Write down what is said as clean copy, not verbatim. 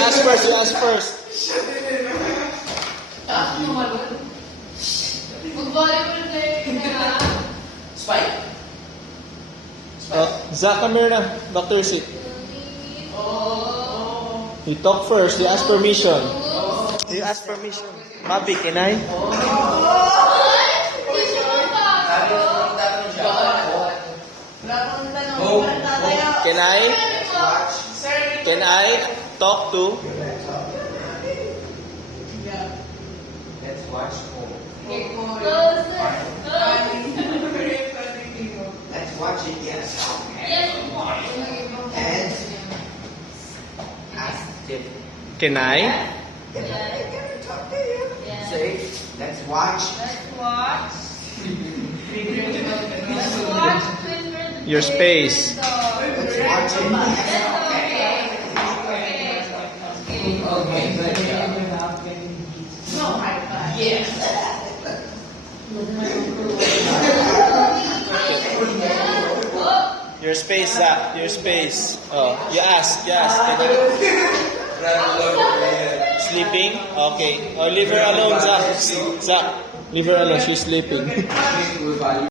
ask first. You ask first. Mag-volleyball na Spike. Zach, come here na. Back to your seat. You talk first. You ask permission. You ask permission. Papi, can I? Can I? Can I talk to? Let's watch. Let's watch it, yes. And ask him. Can I? Say, let's watch. Your space. Let's watch it. Your space, Zach. Your space. Oh, you ask. Can I? Sleeping? Okay. Oh, leave her alone, Zach. Zach, leave her alone. She's sleeping.